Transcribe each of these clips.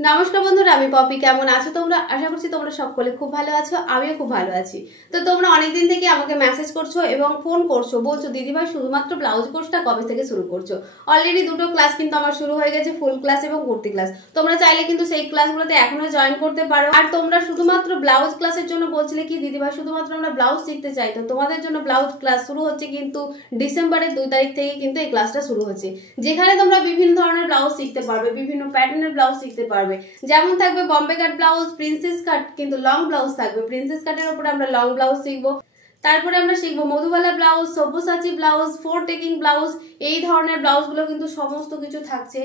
নমস্কার বন্ধুরা, আমি পপি। কেমন আছো তোমরা? আশা করছি তোমরা সকলে খুব ভালো আছো, আমিও খুব ভালো আছি। তো তোমরা অনেকদিন থেকে আমাকে মেসেজ করছো এবং ফোন করছো, বলছো দিদিভাই শুধুমাত্র ব্লাউজ কোর্সটা কবে থেকে শুরু করছো। অলরেডি দুটো ক্লাস কিন্তু আমার শুরু হয়ে গেছে, ফুল ক্লাস এবং কুর্তি ক্লাস। তোমরা চাইলে কিন্তু সেই ক্লাসগুলোতে এখনো জয়েন করতে পারো। আর তোমরা শুধুমাত্র ব্লাউজ ক্লাসের জন্য বলছিলে কি দিদিভাই শুধুমাত্র আমরা ব্লাউজ শিখতে চাই, তো তোমাদের জন্য ব্লাউজ ক্লাস শুরু হচ্ছে কিন্তু ডিসেম্বরের 2 তারিখ থেকে কিন্তু এই ক্লাসটা শুরু হচ্ছে, যেখানে তোমরা বিভিন্ন ধরনের ব্লাউজ শিখতে পারবে, বিভিন্ন প্যাটার্নের ব্লাউজ শিখতে পারবে। যেমন থাকবে বম্বে কাট ব্লাউজ, প্রিন্সেস কাট কিন্তু লং ব্লাউজ থাকবে, প্রিন্সেস কাটের উপরে আমরা লং ব্লাউজ শিখবো। তারপরে আমরা শিখবো Madhubala blouse, Sabyasachi blouse, four taking blouse. এই ধরনের ব্লাউজ গুলো কিন্তু সমস্ত কিছু থাকছে।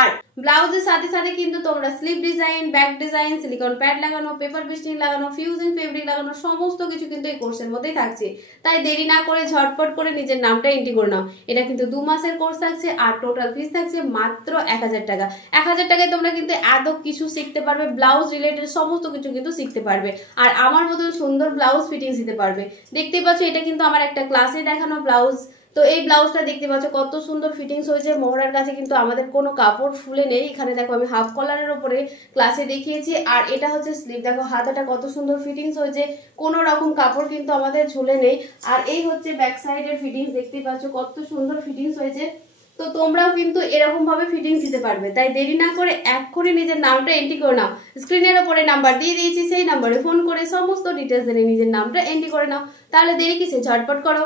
আর ব্লাউজের সাথে সাথে কিন্তু তোমরা sleeve design, back design, silicon pad লাগানো, পেপার পেস্টিং লাগানো, ফিউজিং ফেব্রিক লাগানো, সমস্ত কিছু কিন্তু এই কোর্সের মধ্যেই থাকছে। তাই দেরি না করে ঝটপট করে নিজের নামটা এন্ট্রি করে নাও। এটা কিন্তু 2 মাসের কোর্স থাকছে আর টোটাল ফিস থাকছে মাত্র 1000 টাকা। 1000 টাকায় তোমরা কিন্তু এত কিছু শিখতে পারবে, ব্লাউজ রিলেটেড সমস্ত কিছু কিন্তু শিখতে পারবে। আর আমার মতো সুন্দর ব্লাউজ ফিটিংস দিতে পারবে। দেখতে পাচ্ছ এটা কিন্তু আমার একটা ক্লাসে দেখানো ব্লাউজ। তো এই ব্লাউজটা দেখতে পাচ্ছ কত সুন্দর ফিটিংস হয়েছে। মোহরার কাছে কিন্তু আমাদের কোনো কাপড় ফুলে নেই। এখানে দেখো আমি হাফ কলারের উপরে ক্লাসে দেখিয়েছি। আর এটা হচ্ছে স্লিভ, দেখো হাতাটা কত সুন্দর ফিটিংস হয়েছে, কোনো রকম কাপড় কিন্তু আমাদের ঝুলে নেই। আর এই হচ্ছে ব্যাক সাইডের ফিটিংস, দেখতে পাচ্ছ কত সুন্দর ফিটিংস হয়েছে। তো তোমরাও কিন্তু এরকম ভাবে ফিটিংস দিতে পারবে। তাই দেরি না করে এক্ষুনি নিজের নামটা এন্ট্রি করে নাও। স্ক্রিনের ওপরে নাম্বার দিয়ে দিয়েছি, সেই নাম্বারে ফোন করে সমস্ত ডিটেলস জেনে নিজের নামটা এন্ট্রি করে নাও। তাহলে দেরি কিসে, ঝটপট করো।